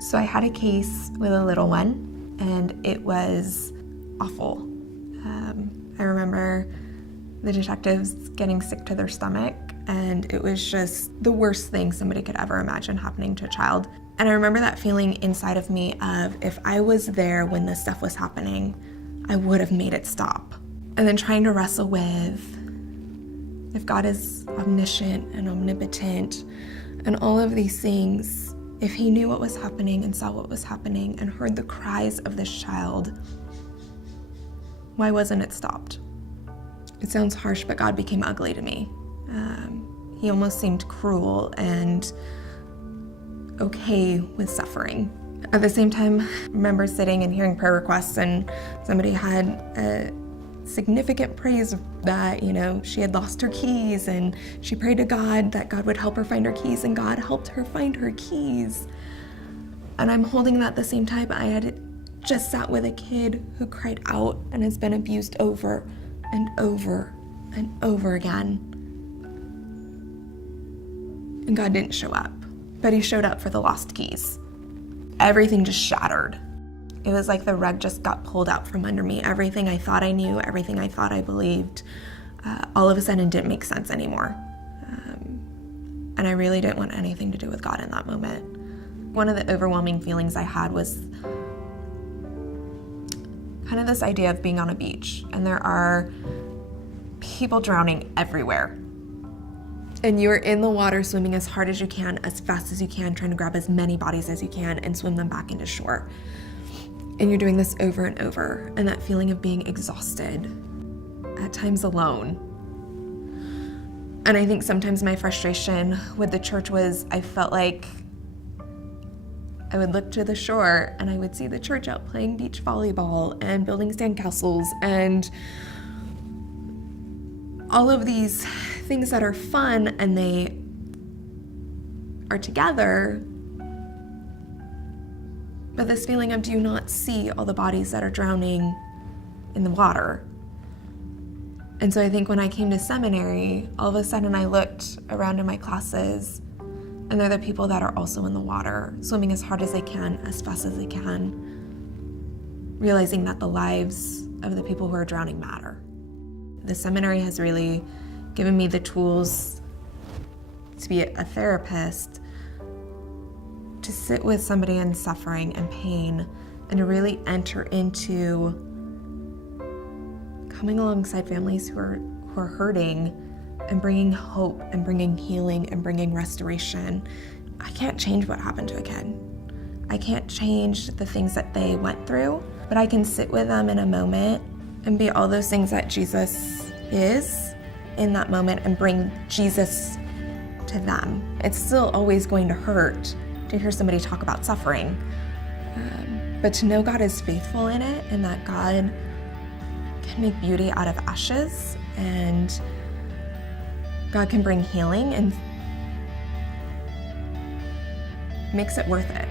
So I had a case with a little one, and it was awful. I remember the detectives getting sick to their stomach, and it was just the worst thing somebody could ever imagine happening to a child. And I remember that feeling inside of me of, if I was there when this stuff was happening, I would have made it stop. And then trying to wrestle with, if God is omniscient and omnipotent and all of these things, if he knew what was happening and saw what was happening and heard the cries of this child, why wasn't it stopped? It sounds harsh, but God became ugly to me. He almost seemed cruel and okay with suffering. At the same time, I remember sitting and hearing prayer requests, and somebody had a significant praise that, she had lost her keys, and she prayed to God that God would help her find her keys, and God helped her find her keys. And I'm holding that at the same time. I had just sat with a kid who cried out and has been abused over and over and over again. And God didn't show up, but he showed up for the lost keys. Everything just shattered. It was like the rug just got pulled out from under me. Everything I thought I knew, everything I thought I believed, all of a sudden didn't make sense anymore. And I really didn't want anything to do with God in that moment. One of the overwhelming feelings I had was kind of this idea of being on a beach, and there are people drowning everywhere. And you're in the water swimming as hard as you can, as fast as you can, trying to grab as many bodies as you can and swim them back into shore. And you're doing this over and over, and that feeling of being exhausted, at times alone. And I think sometimes my frustration with the church was, I felt like I would look to the shore and I would see the church out playing beach volleyball and building sandcastles and all of these things that are fun, and they are together. But this feeling of, do you not see all the bodies that are drowning in the water? And so I think when I came to seminary, all of a sudden I looked around in my classes, and they're the people that are also in the water, swimming as hard as they can, as fast as they can, realizing that the lives of the people who are drowning matter. The seminary has really given me the tools to be a therapist, to sit with somebody in suffering and pain, and to really enter into coming alongside families who are hurting and bringing hope and bringing healing and bringing restoration. I can't change what happened to a kid. I can't change the things that they went through, but I can sit with them in a moment and be all those things that Jesus is in that moment and bring Jesus to them. It's still always going to hurt to hear somebody talk about suffering, but to know God is faithful in it, and that God can make beauty out of ashes, and God can bring healing, and makes it worth it.